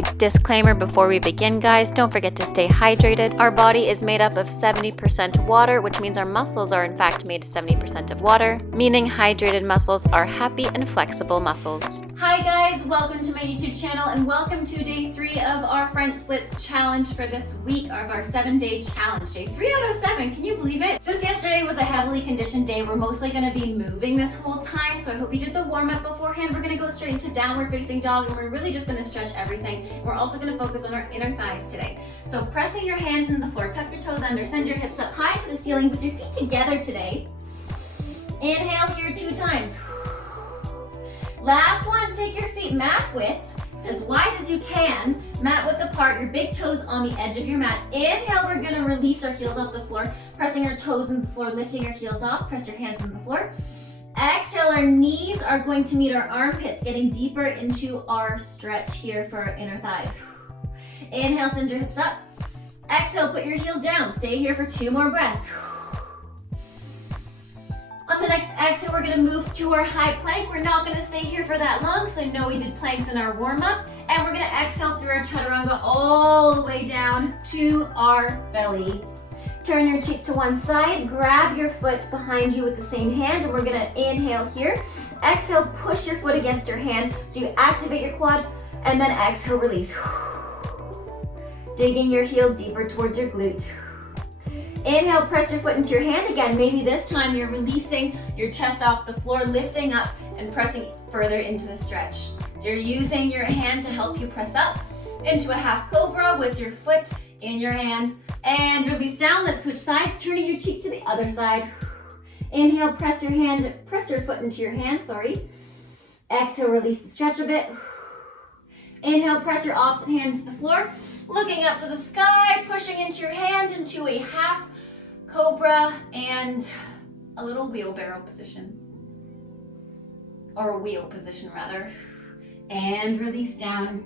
quick disclaimer before we begin, guys. Don't forget to stay hydrated. Our body is made up of 70% water, which means our muscles are in fact made 70% of water, meaning hydrated muscles are happy and flexible muscles. Hi guys, welcome to my YouTube channel and welcome to day 3 of our front splits challenge for this week of our 7-day challenge. Day 3 out of 7, can you believe it? Since yesterday was a heavily conditioned day, we're mostly going to be moving this whole time, so I hope you did the warm-up beforehand. We're going to go straight into downward facing dog and we're really just going to stretch everything. We're also going to focus on our inner thighs today. So pressing your hands into the floor, tuck your toes under, send your hips up high to the ceiling with your feet together today. Inhale here 2 times. Last one, take your feet mat width, as wide as you can, mat width apart, your big toes on the edge of your mat. Inhale, we're gonna release our heels off the floor, pressing our toes in the floor, lifting your heels off, press your hands on the floor. Exhale, our knees are going to meet our armpits, getting deeper into our stretch here for our inner thighs. Inhale, send your hips up. Exhale, put your heels down. Stay here for 2 more breaths. On the next exhale, we're gonna move to our high plank. We're not gonna stay here for that long, because I know we did planks in our warm-up. And we're gonna exhale through our chaturanga all the way down to our belly. Turn your cheek to one side, grab your foot behind you with the same hand, and we're gonna inhale here. Exhale, push your foot against your hand, so you activate your quad, and then exhale, release. Digging your heel deeper towards your glute. Inhale, press your foot into your hand again. Maybe this time you're releasing your chest off the floor, lifting up and pressing further into the stretch. So you're using your hand to help you press up into a half cobra with your foot in your hand. And release down. Let's switch sides, turning your cheek to the other side. Inhale, press your foot into your hand, Exhale, release the stretch a bit. Inhale, press your opposite hand to the floor, looking up to the sky, pushing into your hand into a half cobra and a little wheelbarrow position. Or a wheel position rather. And release down.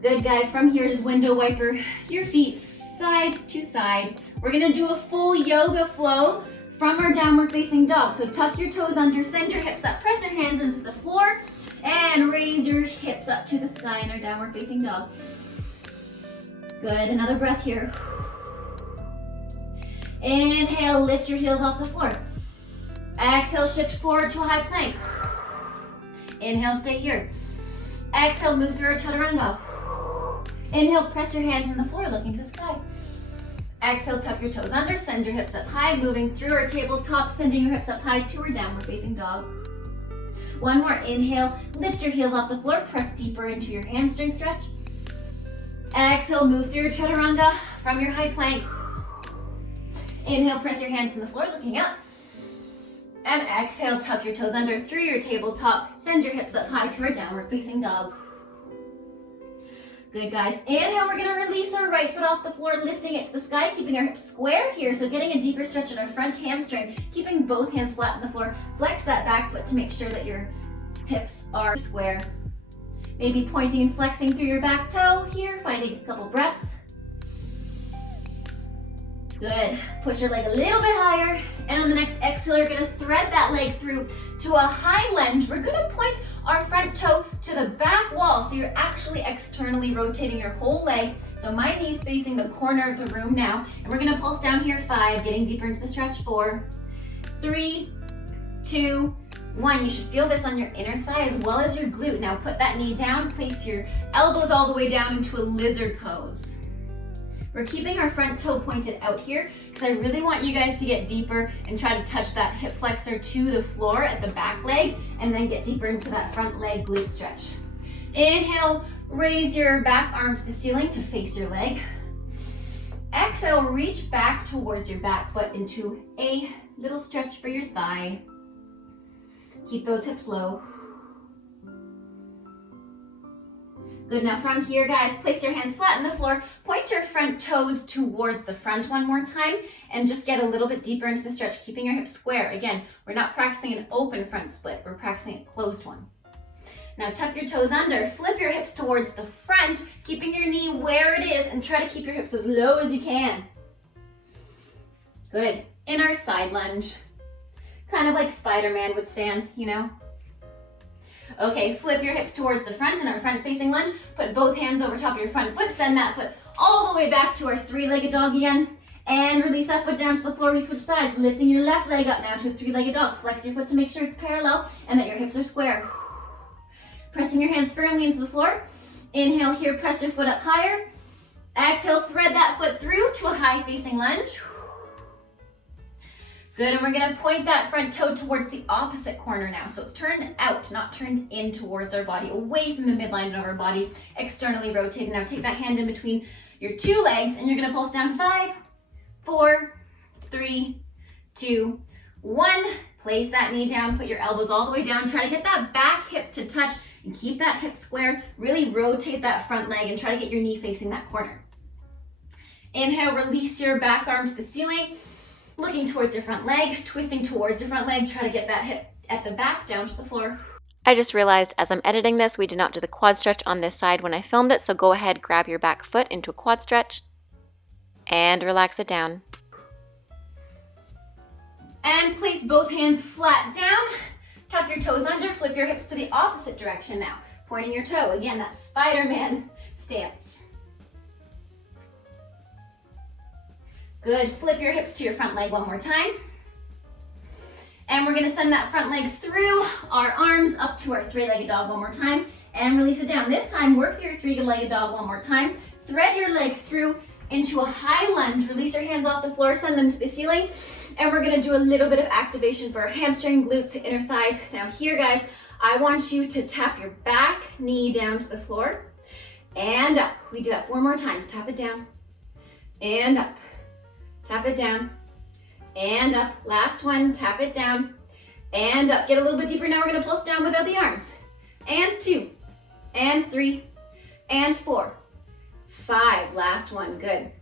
Good guys, from here just window wiper your feet side to side. We're gonna do a full yoga flow from our downward facing dog. So tuck your toes under, send your hips up, press your hands into the floor, and raise your hips up to the sky in our downward facing dog. Good, another breath here. Inhale, lift your heels off the floor. Exhale, shift forward to a high plank. Inhale, stay here. Exhale, move through our chaturanga. Inhale, press your hands on the floor, looking to the sky. Exhale, tuck your toes under, send your hips up high, moving through our tabletop, sending your hips up high to our downward facing dog. One more, inhale, lift your heels off the floor, press deeper into your hamstring stretch. Exhale, move through your chaturanga from your high plank. Inhale, press your hands on the floor, looking up. And exhale, tuck your toes under through your tabletop, send your hips up high to our downward facing dog. Good guys, inhale, we're gonna release our right foot off the floor, lifting it to the sky, keeping our hips square here, so getting a deeper stretch in our front hamstring, keeping both hands flat on the floor. Flex that back foot to make sure that your hips are square. Maybe pointing and flexing through your back toe here, finding a couple breaths. Good, push your leg a little bit higher, and on the next exhale, you're gonna thread that leg through to a high lunge. We're gonna point our front toe to the back wall, so you're actually externally rotating your whole leg. So my knee's facing the corner of the room now, and we're gonna pulse down here 5, getting deeper into the stretch. 4, 3, 2, 1. You should feel this on your inner thigh as well as your glute. Now put that knee down, place your elbows all the way down into a lizard pose. We're keeping our front toe pointed out here because I really want you guys to get deeper and try to touch that hip flexor to the floor at the back leg and then get deeper into that front leg glute stretch. Inhale, raise your back arm to the ceiling to face your leg. Exhale, reach back towards your back foot into a little stretch for your thigh. Keep those hips low. Good, now from here, guys, place your hands flat on the floor, point your front toes towards the front one more time, and just get a little bit deeper into the stretch, keeping your hips square. Again, we're not practicing an open front split, we're practicing a closed one. Now tuck your toes under, flip your hips towards the front, keeping your knee where it is, and try to keep your hips as low as you can. Good, in our side lunge. Kind of like Spider-Man would stand, you know? Okay, flip your hips towards the front in our front facing lunge. Put both hands over top of your front foot. Send that foot all the way back to our three-legged dog again. And release that foot down to the floor. We switch sides, lifting your left leg up now to a three-legged dog. Flex your foot to make sure it's parallel and that your hips are square. Pressing your hands firmly into the floor. Inhale here, press your foot up higher. Exhale, thread that foot through to a high facing lunge. Good, and we're gonna point that front toe towards the opposite corner now. So it's turned out, not turned in towards our body, away from the midline of our body, externally rotated. Now take that hand in between your two legs and you're gonna pulse down 5, 4, 3, 2, 1. Place that knee down, put your elbows all the way down. Try to get that back hip to touch and keep that hip square. Really rotate that front leg and try to get your knee facing that corner. Inhale, release your back arm to the ceiling. Looking towards your front leg, twisting towards your front leg. Try to get that hip at the back down to the floor. I just realized as I'm editing this, we did not do the quad stretch on this side when I filmed it, so go ahead, grab your back foot into a quad stretch and relax it down. And place both hands flat down. Tuck your toes under, flip your hips to the opposite direction now. Pointing your toe, again, that Spider-Man stance. Good, flip your hips to your front leg one more time. And we're gonna send that front leg through our arms up to our three-legged dog one more time and release it down. This time, work your three-legged dog one more time. Thread your leg through into a high lunge. Release your hands off the floor, send them to the ceiling. And we're gonna do a little bit of activation for our hamstring, glutes, inner thighs. Now here, guys, I want you to tap your back knee down to the floor and up. We do that 4 more times. Tap it down and up. Tap it down and up. Last one, tap it down and up. Get a little bit deeper now. We're gonna pulse down without the arms. And 2, and 3, and 4, 5. Last one, good.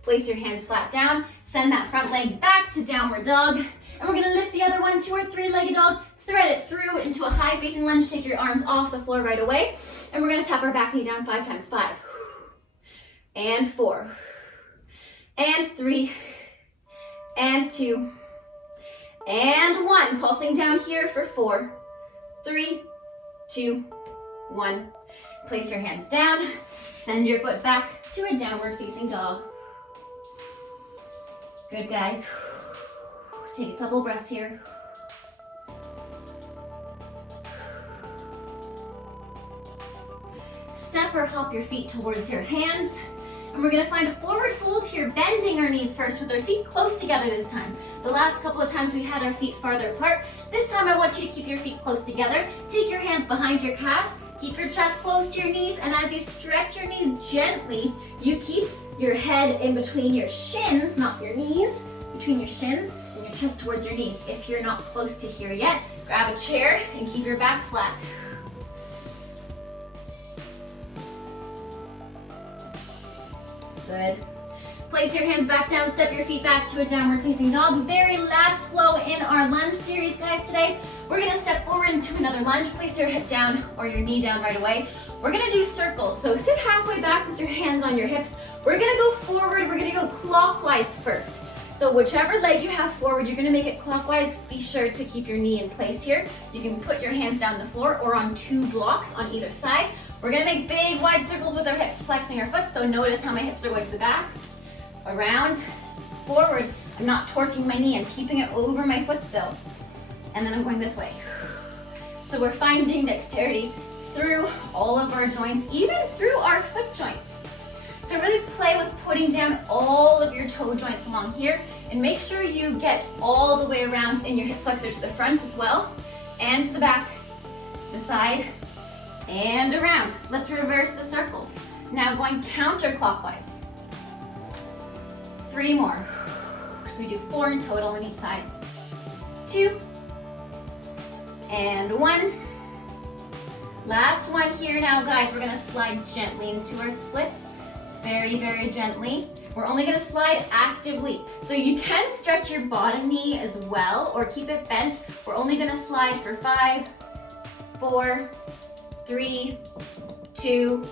Place your hands flat down. Send that front leg back to downward dog. And we're gonna lift the other one to our three-legged dog. Thread it through into a high facing lunge. Take your arms off the floor right away. And we're gonna tap our back knee down 5 times. 5, and 4, and 3, and 2, and 1. Pulsing down here for 4, 3, 2, 1. Place your hands down. Send your foot back to a downward facing dog. Good, guys. Take a couple breaths here. Step or hop your feet towards your hands. And we're gonna find a forward fold here, bending our knees first with our feet close together this time. The last couple of times we had our feet farther apart. This time I want you to keep your feet close together. Take your hands behind your calves, keep your chest close to your knees, and as you stretch your knees gently, you keep your head in between your shins, not your knees, between your shins and your chest towards your knees. If you're not close to here yet, grab a chair and keep your back flat. Good. Place your hands back down, step your feet back to a downward facing dog. Very last flow in our lunge series, guys, today. We're gonna step forward into another lunge. Place your hip down or your knee down right away. We're gonna do circles. So sit halfway back with your hands on your hips. We're gonna go forward, we're gonna go clockwise first. So whichever leg you have forward, you're gonna make it clockwise. Be sure to keep your knee in place here. You can put your hands down the floor or on 2 blocks on either side. We're gonna make big wide circles with our hips, flexing our foot. So notice how my hips are way to the back. Around, forward. I'm not torquing my knee, I'm keeping it over my foot still. And then I'm going this way. So we're finding dexterity through all of our joints, even through our foot joints. So really play with putting down all of your toe joints along here and make sure you get all the way around in your hip flexor to the front as well, and to the back, the side, and around. Let's reverse the circles. Now going counterclockwise. 3 more. So we do 4 in total on each side. 2, and 1. Last one here now, guys. We're gonna slide gently into our splits. Very, very gently. We're only gonna slide actively. So you can stretch your bottom knee as well or keep it bent. We're only gonna slide for 5, 4, 3, 2,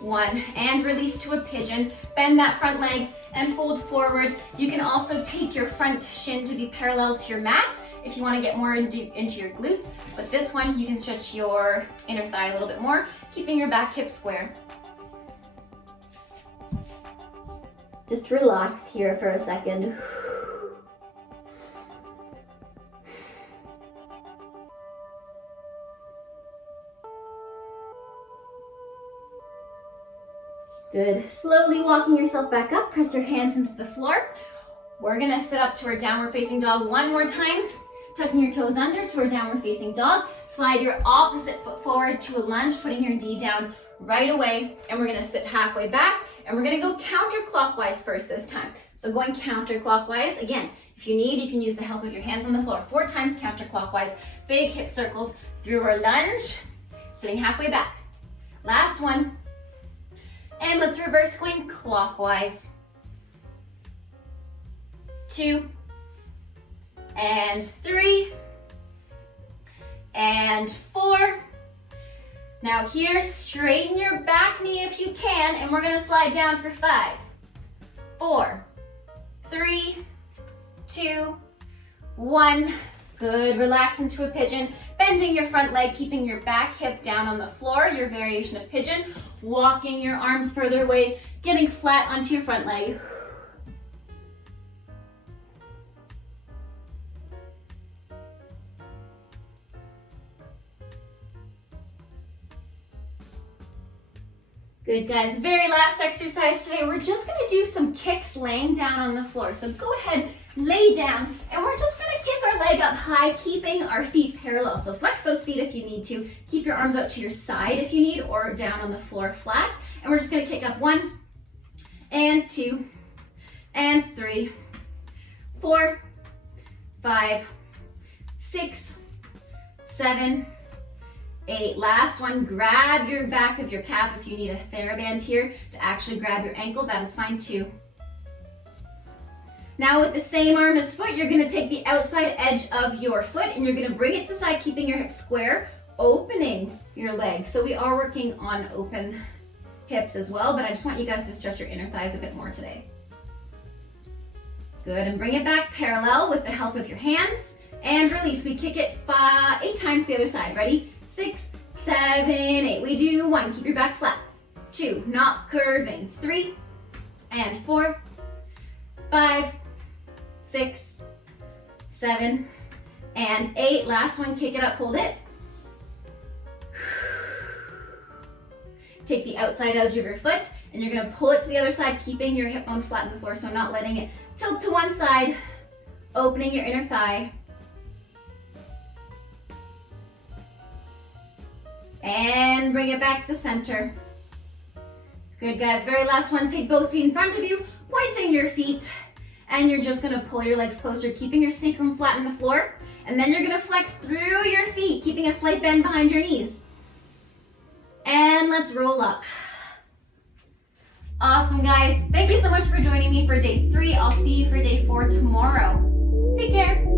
1. And release to a pigeon. Bend that front leg and fold forward. You can also take your front shin to be parallel to your mat if you want to get more into your glutes, but this one you can stretch your inner thigh a little bit more, keeping your back hip square. Just relax here for a second. Good. Slowly walking yourself back up, press your hands into the floor. We're gonna sit up to our downward facing dog one more time. Tucking your toes under to our downward facing dog. Slide your opposite foot forward to a lunge, putting your knee down right away. And we're gonna sit halfway back, and we're gonna go counterclockwise first this time. So going counterclockwise, again, if you need, you can use the help of your hands on the floor. 4 times counterclockwise, big hip circles through our lunge, sitting halfway back. Last one. And let's reverse going clockwise. 2, and 3, and 4. Now here, straighten your back knee if you can, and we're gonna slide down for 5, 4, 3, 2, 1. Good, relax into a pigeon, bending your front leg, keeping your back hip down on the floor, your variation of pigeon, walking your arms further away, getting flat onto your front leg. Good, guys. Very last exercise today. We're just gonna do some kicks laying down on the floor. So go ahead, lay down, and we're just gonna kick our leg up high, keeping our feet parallel. So flex those feet if you need to. Keep your arms out to your side if you need, or down on the floor flat. And we're just gonna kick up 1, and 2, and 3, 4, 5, 6, 7, 8. Last one, grab your back of your calf if you need a TheraBand here to actually grab your ankle, that is fine too. Now with the same arm as foot, you're gonna take the outside edge of your foot and you're gonna bring it to the side, keeping your hips square, opening your leg. So we are working on open hips as well, but I just want you guys to stretch your inner thighs a bit more today. Good, and bring it back parallel with the help of your hands, and release. We kick it 8 times to the other side. Ready? 6, 7, 8. We do 1, keep your back flat. 2, not curving. 3, and 4, 5, 6, 7, and 8. Last one, kick it up, hold it. Take the outside edge of your foot, and you're gonna pull it to the other side, keeping your hip bone flat on the floor, so not letting it tilt to one side, opening your inner thigh. And bring it back to the center. Good, guys. Very last one. Take both feet in front of you, pointing your feet, and you're just gonna pull your legs closer, keeping your sacrum flat on the floor. And then you're gonna flex through your feet, keeping a slight bend behind your knees. And let's roll up. Awesome, guys. Thank you so much for joining me for day 3. I'll see you for day 4 tomorrow. Take care.